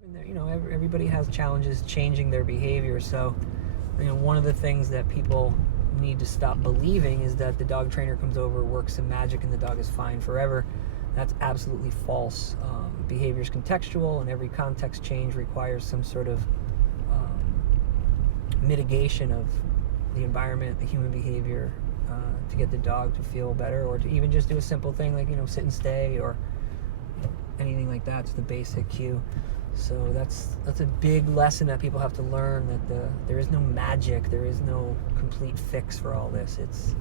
Everybody has challenges changing their behavior. So, one of the things that people need to stop believing is that the dog trainer comes over, works some magic, and the dog is fine forever. That's absolutely false. Behavior is contextual, and every context change requires some sort of mitigation of the environment, the human behavior, to get the dog to feel better, or to even just do a simple thing like, sit and stay, or anything like that. It's the basic cue. So that's a big lesson that people have to learn, that there is no magic, there is no complete fix for all this. It's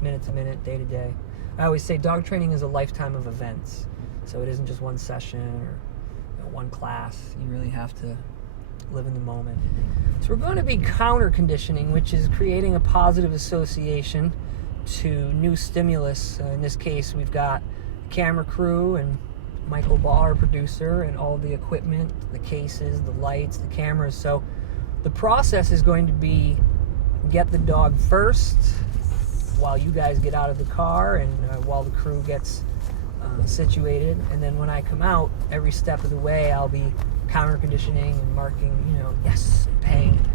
minute to minute, day to day. I always say dog training is a lifetime of events. So it isn't just one session or one class. You really have to live in the moment. So we're going to be counter conditioning, which is creating a positive association to new stimulus. In this case, we've got camera crew and Michael Ball, our producer, and all the equipment, the cases, the lights, the cameras. So the process is going to be get the dog first while you guys get out of the car, and while the crew gets situated. And then when I come out, every step of the way, I'll be counter conditioning and marking, yes, and paying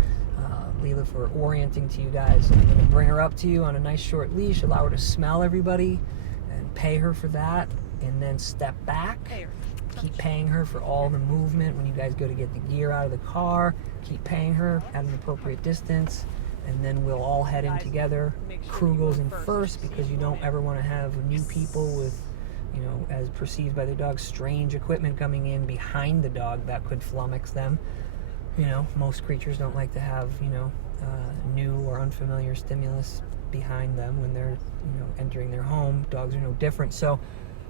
Leela for orienting to you guys. I'm going to bring her up to you on a nice short leash, allow her to smell everybody, and pay her for that. And then step back, keep paying her for all the movement when you guys go to get the gear out of the car. Keep paying her at an appropriate distance, and then we'll all head in together. Crew goes in first, because you don't ever want to have new people with, as perceived by the dog, strange equipment coming in behind the dog that could flummox them. Most creatures don't like to have, new or unfamiliar stimulus behind them when they're, entering their home. Dogs are no different. So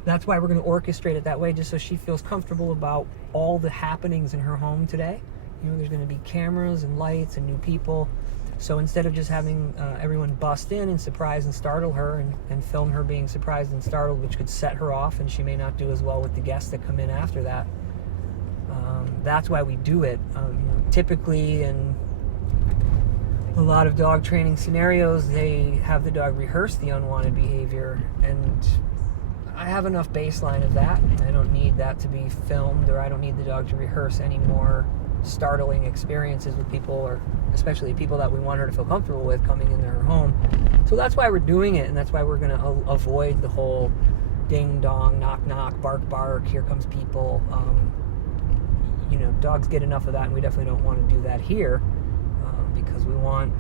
that's why we're going to orchestrate it that way, just so she feels comfortable about all the happenings in her home today. There's going to be cameras and lights and new people. So instead of just having everyone bust in and surprise and startle her and film her being surprised and startled, which could set her off, and she may not do as well with the guests that come in after that. That's why we do it. Typically in a lot of dog training scenarios, they have the dog rehearse the unwanted behavior, and I have enough baseline of that. I don't need that to be filmed, or I don't need the dog to rehearse any more startling experiences with people, or especially people that we want her to feel comfortable with coming into her home. So that's why we're doing it, and that's why we're going to avoid the whole ding dong, knock knock, bark bark, here comes people. Dogs get enough of that, and we definitely don't want to do that here, because we want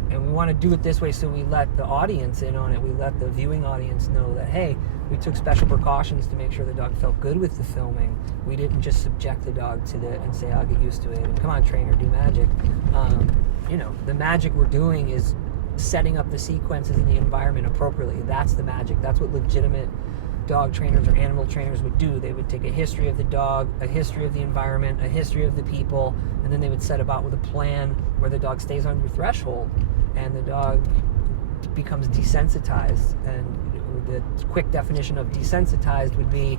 to do it this way, so we let the audience in on it. We let the viewing audience know that, hey, we took special precautions to make sure the dog felt good with the filming. We didn't just subject the dog to it and say, I'll get used to it, and come on, trainer, do magic. The magic we're doing is setting up the sequences in the environment appropriately. That's the magic. That's what legitimate dog trainers or animal trainers would do. They would take a history of the dog, a history of the environment, a history of the people, and then they would set about with a plan where the dog stays under threshold and the dog becomes desensitized. And the quick definition of desensitized would be,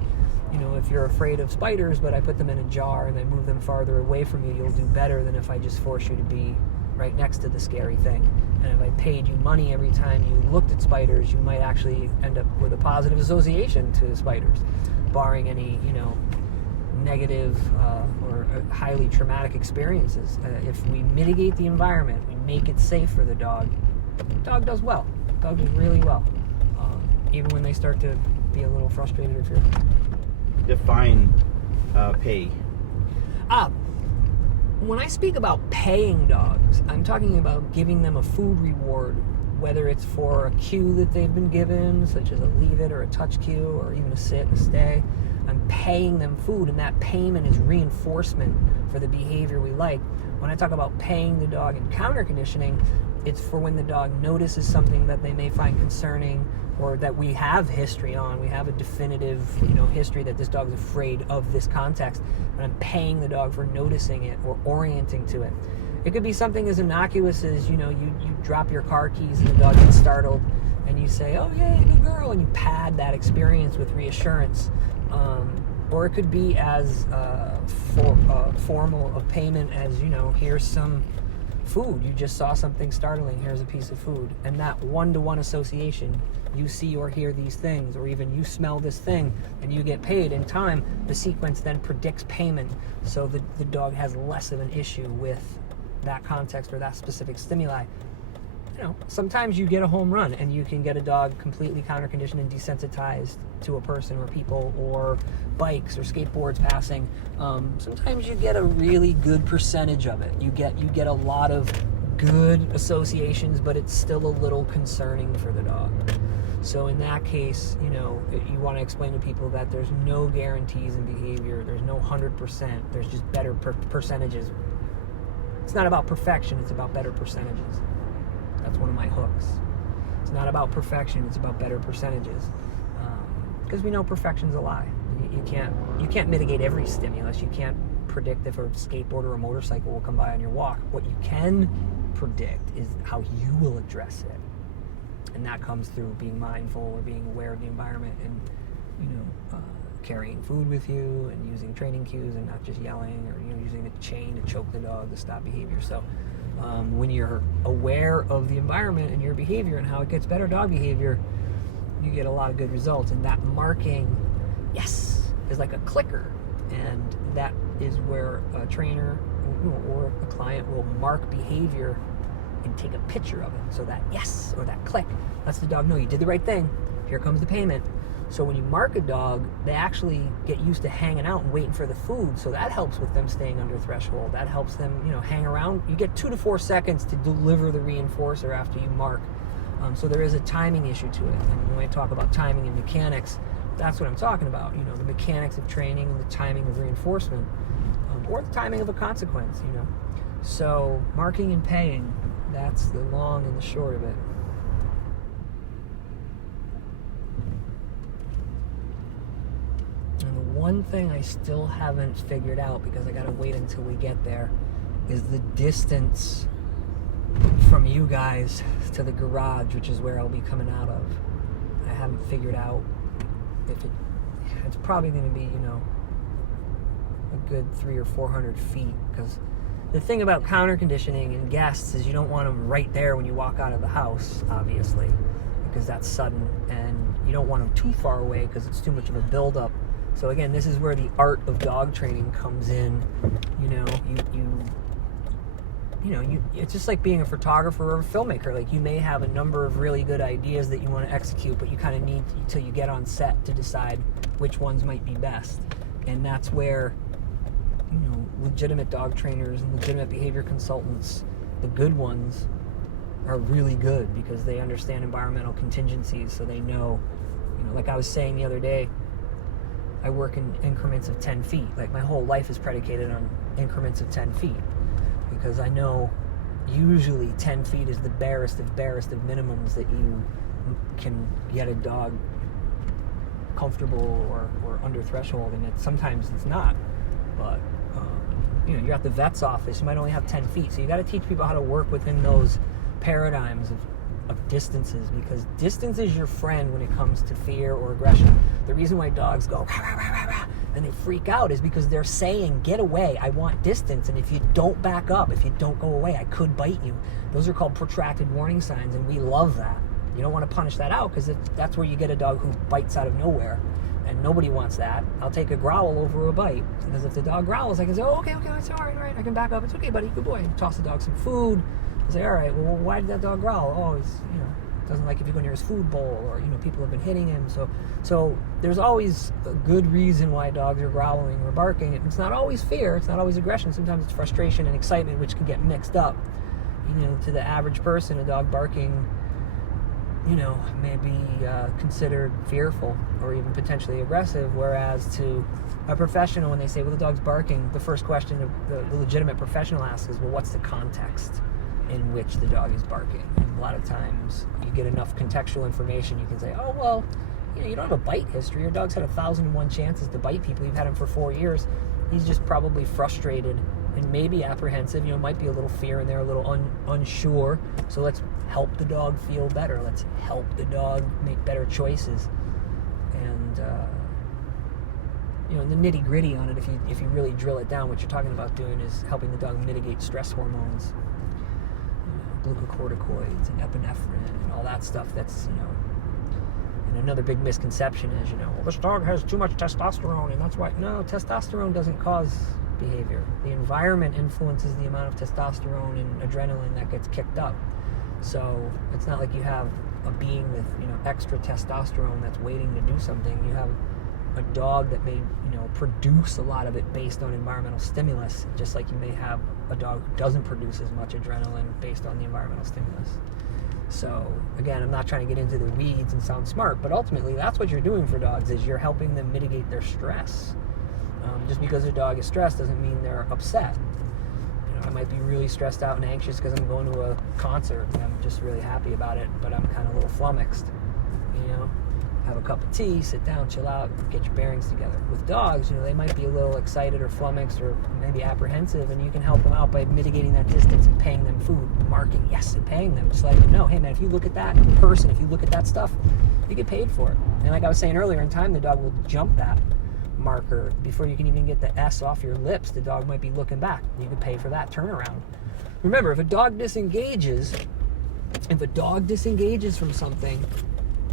if you're afraid of spiders, but I put them in a jar and I move them farther away from you, you'll do better than if I just force you to be right next to the scary thing. And if I paid you money every time you looked at spiders, you might actually end up with a positive association to spiders, barring any, negative or highly traumatic experiences. If we mitigate the environment, we make it safe for the dog does well. The dog does really well, even when they start to be a little frustrated or fearful. Define pay. When I speak about paying dogs, I'm talking about giving them a food reward, whether it's for a cue that they've been given, such as a leave it or a touch cue, or even a sit and a stay. I'm paying them food, and that payment is reinforcement for the behavior we like. When I talk about paying the dog in counter conditioning, it's for when the dog notices something that they may find concerning, or that we have history on. We have a definitive, history that this dog's afraid of this context, and I'm paying the dog for noticing it or orienting to it. It could be something as innocuous as, you drop your car keys and the dog gets startled, and you say, oh, yay, good girl, and you pad that experience with reassurance. Or it could be as formal of payment as, here's some food. You just saw something startling. Here's a piece of food. And that one-to-one association, you see or hear these things, or even you smell this thing and you get paid in time, the sequence then predicts payment. So the dog has less of an issue with that context or that specific stimuli. You know, sometimes you get a home run and you can get a dog completely counter-conditioned and desensitized to a person or people or bikes or skateboards passing. Sometimes you get a really good percentage of it. You get a lot of good associations, but it's still a little concerning for the dog. So in that case, you know, you want to explain to people that there's no guarantees in behavior. There's no 100%. There's just better percentages. It's not about perfection. It's about better percentages. That's one of my hooks. It's not about perfection. It's about better percentages. Because we know perfection's a lie. You can't mitigate every stimulus. You can't predict if a skateboard or a motorcycle will come by on your walk. What you can predict is how you will address it. And that comes through being mindful or being aware of the environment and, you know, carrying food with you and using training cues and not just yelling or, you know, using a chain to choke the dog to stop behavior. So when you're aware of the environment and your behavior and how it gets better dog behavior, you get a lot of good results. And that marking, yes, is like a clicker. And that is where a trainer or a client will mark behavior and take a picture of it. So that yes or that click lets the dog know you did the right thing. Here comes the payment. So when you mark a dog, they actually get used to hanging out and waiting for the food. So that helps with them staying under threshold. That helps them, you know, hang around. You get 2 to 4 seconds to deliver the reinforcer after you mark. So there is a timing issue to it. And when I talk about timing and mechanics, that's what I'm talking about. You know, the mechanics of training and the timing of reinforcement, or the timing of a consequence, you know. So marking and paying, that's the long and the short of it. And the one thing I still haven't figured out, because I gotta wait until we get there, is the distance from you guys to the garage, which is where I'll be coming out of. I haven't figured out if it's probably going to be, you know, a good 300 or 400 feet, because the thing about counter conditioning and guests is you don't want them right there when you walk out of the house, obviously, because that's sudden, and you don't want them too far away because it's too much of a buildup. So again, this is where the art of dog training comes in. You know, it's just like being a photographer or a filmmaker. Like, you may have a number of really good ideas that you want to execute, but you kind of need until you get on set to decide which ones might be best. And that's where, you know, legitimate dog trainers and legitimate behavior consultants, the good ones, are really good because they understand environmental contingencies. So they know, you know, like I was saying the other day, I work in increments of 10 feet. Like, my whole life is predicated on increments of 10 feet. Because I know usually 10 feet is the barest of minimums that you can get a dog comfortable or under threshold, and sometimes it's not. But you know, you're at the vet's office, you might only have 10 feet, so you got to teach people how to work within those paradigms of distances, because distance is your friend when it comes to fear or aggression. The reason why dogs go rah, rah, rah, rah, and they freak out is because they're saying, get away, I want distance, and if you don't back up, if you don't go away, I could bite you. Those are called protracted warning signs, and we love that. You don't want to punish that out, because that's where you get a dog who bites out of nowhere, and nobody wants that. I'll take a growl over a bite, because if the dog growls, I can say, oh, okay, it's all right, I can back up, it's okay, buddy, good boy. Toss the dog some food. I say, all right, well, why did that dog growl? Oh, he's, you know, doesn't like if you go near his food bowl, or, you know, people have been hitting him. So there's always a good reason why dogs are growling or barking. It's not always fear, it's not always aggression. Sometimes it's frustration and excitement, which can get mixed up. You know, to the average person, a dog barking, you know, may be considered fearful or even potentially aggressive, whereas to a professional, when they say, well, the dog's barking, the first question the legitimate professional asks is, well, what's the context in which the dog is barking? And a lot of times you get enough contextual information, you can say, oh, well, you know, you don't have a bite history. Your dog's had 1,001 chances to bite people. You've had him for 4 years. He's just probably frustrated and maybe apprehensive. You know, might be a little fear in there, a little unsure. So let's help the dog feel better. Let's help the dog make better choices. And you know, the nitty gritty on it, if you really drill it down, what you're talking about doing is helping the dog mitigate stress hormones. glucocorticoids and epinephrine and all that stuff that's, and another big misconception is, well, this dog has too much testosterone and that's why. No, testosterone doesn't cause behavior. The environment influences the amount of testosterone and adrenaline that gets kicked up. So it's not like you have a being with, extra testosterone that's waiting to do something. You have a dog that may, produce a lot of it based on environmental stimulus, just like you may have a dog who doesn't produce as much adrenaline based on the environmental stimulus. So again, I'm not trying to get into the weeds and sound smart, but ultimately that's what you're doing for dogs, is you're helping them mitigate their stress. Just because a dog is stressed doesn't mean they're upset. I might be really stressed out and anxious because I'm going to a concert and I'm just really happy about it, but I'm kind of a little flummoxed. Have a cup of tea, sit down, chill out, get your bearings together. With dogs, they might be a little excited or flummoxed or maybe apprehensive, and you can help them out by mitigating that distance and paying them food, marking yes, and paying them, just letting them know, hey man, if you look at that person, if you look at that stuff, you get paid for it. And like I was saying earlier, in time the dog will jump that marker before you can even get the S off your lips. The dog might be looking back. You can pay for that turnaround. Remember, if a dog disengages from something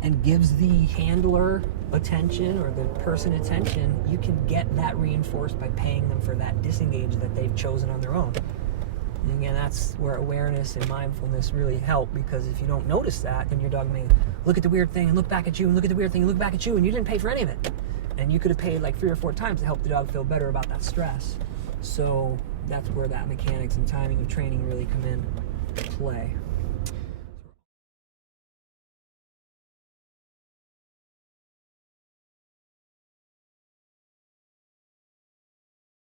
and gives the handler attention or the person attention, you can get that reinforced by paying them for that disengage that they've chosen on their own. And again, that's where awareness and mindfulness really help, because if you don't notice that, then your dog may look at the weird thing and look back at you and look at the weird thing and look back at you, and you didn't pay for any of it. And you could have paid like 3 or 4 times to help the dog feel better about that stress. So that's where that mechanics and timing of training really come in play.